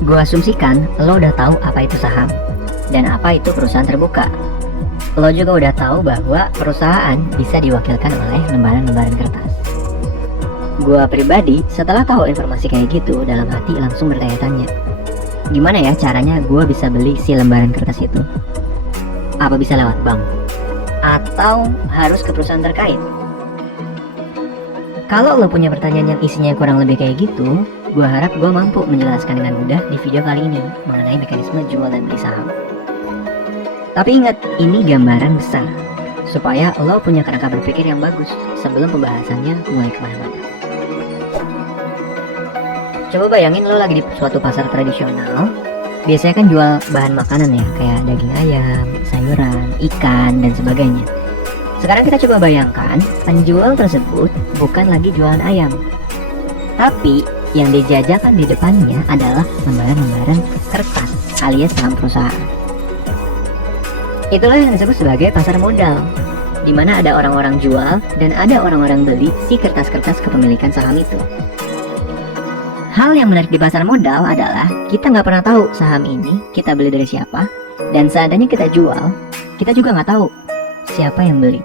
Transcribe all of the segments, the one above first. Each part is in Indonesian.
Gua asumsikan lo udah tahu apa itu saham dan apa itu perusahaan terbuka. Lo juga udah tahu bahwa perusahaan bisa diwakilkan oleh lembaran-lembaran kertas. Gua pribadi setelah tahu informasi kayak gitu dalam hati langsung bertanya-tanya, gimana ya caranya gua bisa beli si lembaran kertas itu? Apa bisa lewat bank? Atau harus ke perusahaan terkait? Kalau lo punya pertanyaan yang isinya kurang lebih kayak gitu, gua harap gua mampu menjelaskan dengan mudah di video kali ini mengenai mekanisme jual dan beli saham. Tapi ingat, ini gambaran besar, supaya lo punya kerangka berpikir yang bagus sebelum pembahasannya mulai kemana-mana. Coba bayangin lo lagi di suatu pasar tradisional. Biasanya kan jual bahan makanan ya, kayak daging ayam, sayuran, ikan, dan sebagainya. Sekarang kita coba bayangkan, penjual tersebut bukan lagi jualan ayam, tapi yang dijajakan di depannya adalah lembaran-lembaran kertas alias saham perusahaan. Itulah yang disebut sebagai pasar modal, di mana ada orang-orang jual dan ada orang-orang beli si kertas-kertas kepemilikan saham itu. Hal yang menarik di pasar modal adalah kita nggak pernah tahu saham ini kita beli dari siapa, dan seandainya kita jual, kita juga nggak tahu siapa yang beli.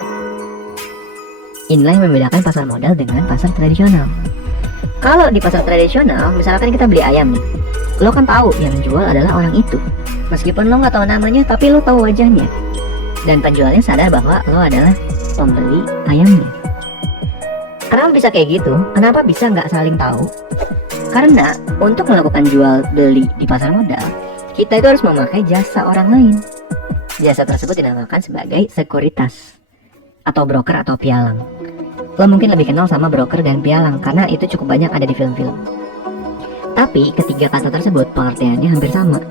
Inilah yang membedakan pasar modal dengan pasar tradisional. Kalau di pasar tradisional, misalkan kita beli ayam nih, lo kan tahu yang jual adalah orang itu. Meskipun lo nggak tahu namanya, tapi lo tahu wajahnya. Dan penjualnya sadar bahwa lo adalah pembeli ayamnya. Kenapa bisa kayak gitu? Kenapa bisa nggak saling tahu? Karena untuk melakukan jual beli di pasar modal, kita itu harus memakai jasa orang lain. Jasa tersebut dinamakan sebagai sekuritas, atau broker atau pialang. Lo mungkin lebih kenal sama broker dan pialang karena itu cukup banyak ada di film-film. Tapi ketiga kata tersebut pengertiannya hampir sama.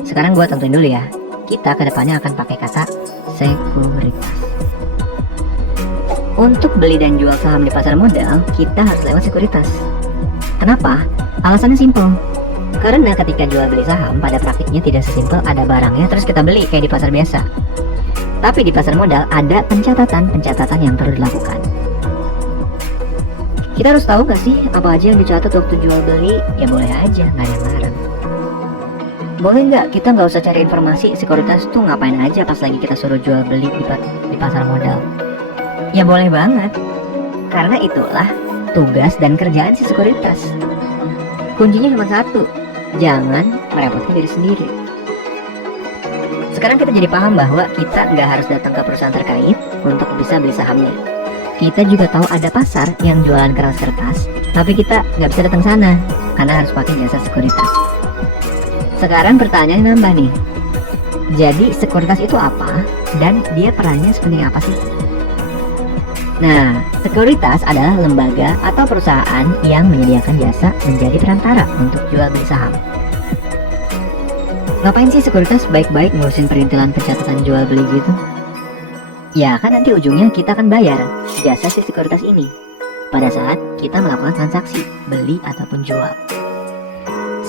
Sekarang gue tentuin dulu ya, kita kedepannya akan pakai kata sekuritas. Untuk beli dan jual saham di pasar modal, kita harus lewat sekuritas. Kenapa? Alasannya simpel. Karena ketika jual beli saham, pada praktiknya tidak sesimpel ada barangnya terus kita beli kayak di pasar biasa. Tapi di pasar modal ada pencatatan yang perlu dilakukan. Kita harus tahu gak sih apa aja yang dicatat waktu jual beli? Ya boleh aja, gak ada yang larang. Boleh nggak kita nggak usah cari informasi sekuritas tuh ngapain aja pas lagi kita suruh jual beli di pasar modal? Ya boleh banget, karena itulah tugas dan kerjaan si sekuritas. Kuncinya cuma satu, jangan merepotkan diri sendiri. Sekarang kita jadi paham bahwa kita nggak harus datang ke perusahaan terkait untuk bisa beli sahamnya. Kita juga tahu ada pasar yang jualan kertas-kertas, tapi kita nggak bisa datang sana karena harus pakai jasa sekuritas. Sekarang pertanyaan nambah nih. Jadi sekuritas itu apa dan dia perannya seperti apa sih? Nah, sekuritas adalah lembaga atau perusahaan yang menyediakan jasa menjadi perantara untuk jual beli saham. Ngapain sih sekuritas baik-baik ngurusin perintilan pencatatan jual beli gitu? Ya kan nanti ujungnya kita akan bayar jasa si sekuritas ini pada saat kita melakukan transaksi beli ataupun jual.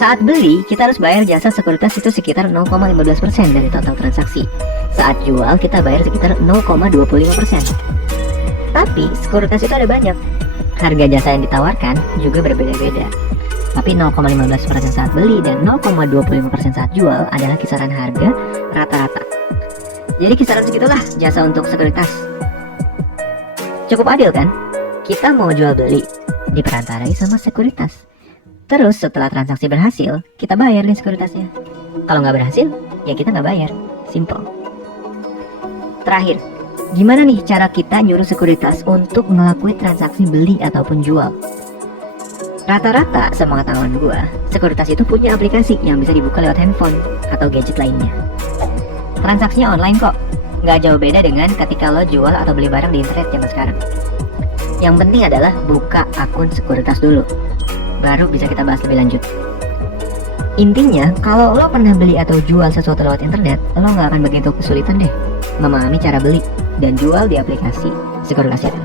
Saat beli, kita harus bayar jasa sekuritas itu sekitar 0,15% dari total transaksi. Saat jual, kita bayar sekitar 0,25%. Tapi, sekuritas itu ada banyak. Harga jasa yang ditawarkan juga berbeda-beda. Tapi 0,15% saat beli dan 0,25% saat jual adalah kisaran harga rata-rata. Jadi kisaran segitulah jasa untuk sekuritas. Cukup adil kan? Kita mau jual beli, diperantarai sama sekuritas. Terus setelah transaksi berhasil, kita bayar nih sekuritasnya. Kalau nggak berhasil, ya kita nggak bayar. Simple. Terakhir, gimana nih cara kita nyuruh sekuritas untuk melakukan transaksi beli ataupun jual? Rata-rata, sepengetahuan gua, sekuritas itu punya aplikasi yang bisa dibuka lewat handphone atau gadget lainnya. Transaksinya online kok, nggak jauh beda dengan ketika lo jual atau beli barang di internet zaman sekarang. Yang penting adalah buka akun sekuritas dulu, baru bisa kita bahas lebih lanjut. Intinya, kalau lo pernah beli atau jual sesuatu lewat internet, lo nggak akan begitu kesulitan deh memahami cara beli dan jual di aplikasi sekuritas itu.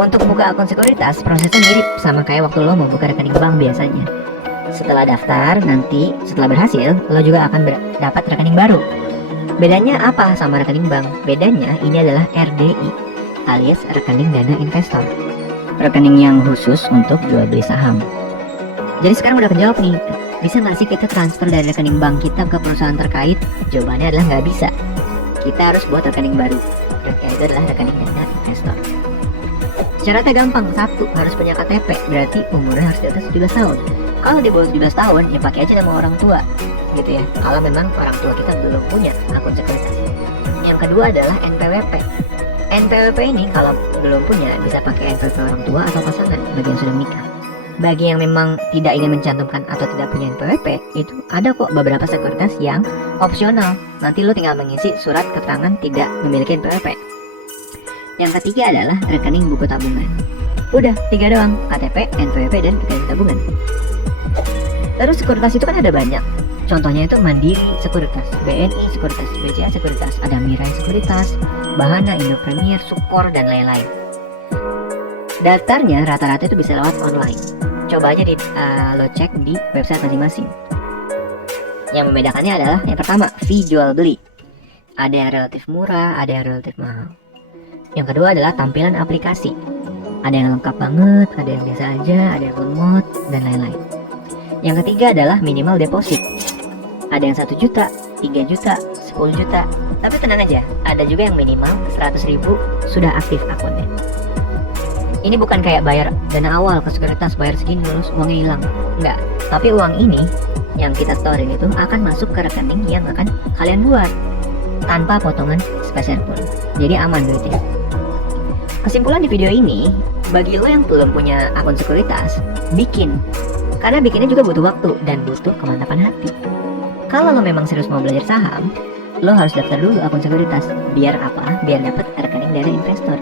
Untuk buka akun sekuritas, prosesnya mirip sama kayak waktu lo mau buka rekening bank biasanya. Setelah daftar, nanti setelah berhasil, lo juga akan dapat rekening baru. Bedanya apa sama rekening bank? Bedanya ini adalah RDI, alias rekening dana investor. Rekening yang khusus untuk jual beli saham. Jadi sekarang udah kejawab nih, bisa nggak sih kita transfer dari rekening bank kita ke perusahaan terkait? Jawabannya adalah nggak bisa. Kita harus buat rekening baru, yaitu adalah rekening dana investor. Syaratnya gampang, satu, harus punya KTP, berarti umurnya harus di atas 17 tahun. Kalau di bawah 17 tahun, ya pakai aja nama orang tua, gitu ya. Kalau memang orang tua kita belum punya akun sekuritas. Yang kedua adalah NPWP. NPWP ini kalau belum punya, bisa pakai NPWP orang tua atau pasangan bagi yang sudah menikah. Bagi yang memang tidak ingin mencantumkan atau tidak punya NPWP, itu ada kok beberapa sekuritas yang opsional. Nanti lo tinggal mengisi surat keterangan tidak memiliki NPWP. Yang ketiga adalah rekening buku tabungan. Udah, 3 doang, KTP, NPWP, dan rekening tabungan. Terus sekuritas itu kan ada banyak. Contohnya itu Mandiri Sekuritas, BNI Sekuritas, BCA Sekuritas, ada Mirai Sekuritas, Bahana, Indo Premier, Sukor, dan lain-lain. Daftarnya rata-rata itu bisa lewat online. Coba aja lo cek di website masing-masing. Yang membedakannya adalah yang pertama, fee jual beli. Ada yang relatif murah, ada yang relatif mahal. Yang kedua adalah tampilan aplikasi. Ada yang lengkap banget, ada yang biasa aja, ada yang lemot, dan lain-lain. Yang ketiga adalah minimal deposit. Ada yang 1 juta, 3 juta, 10 juta. Tapi tenang aja, ada juga yang minimal 100.000 sudah aktif akunnya. Ini bukan kayak bayar dana awal ke sekuritas, bayar segini terus uangnya hilang. Enggak, tapi uang ini yang kita storein itu akan masuk ke rekening yang akan kalian buat tanpa potongan sepeser pun. Jadi aman duitnya. Kesimpulan di video ini, bagi lo yang belum punya akun sekuritas, bikin. Karena bikinnya juga butuh waktu dan butuh kemantapan hati. Kalau lo memang serius mau belajar saham, lo harus daftar dulu akun sekuritas. Biar apa? Biar dapat rekening dana investor.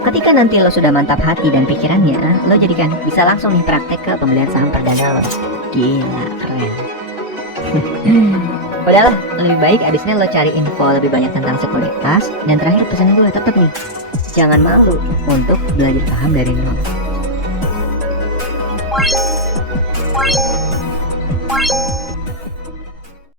Ketika nanti lo sudah mantap hati dan pikirannya, lo jadikan bisa langsung nih praktek ke pembelian saham perdana lo. Gila, keren. Udahlah, lebih baik abisnya lo cari info lebih banyak tentang sekuritas. Dan terakhir pesan gue tetap nih, jangan malu untuk belajar saham dari nol.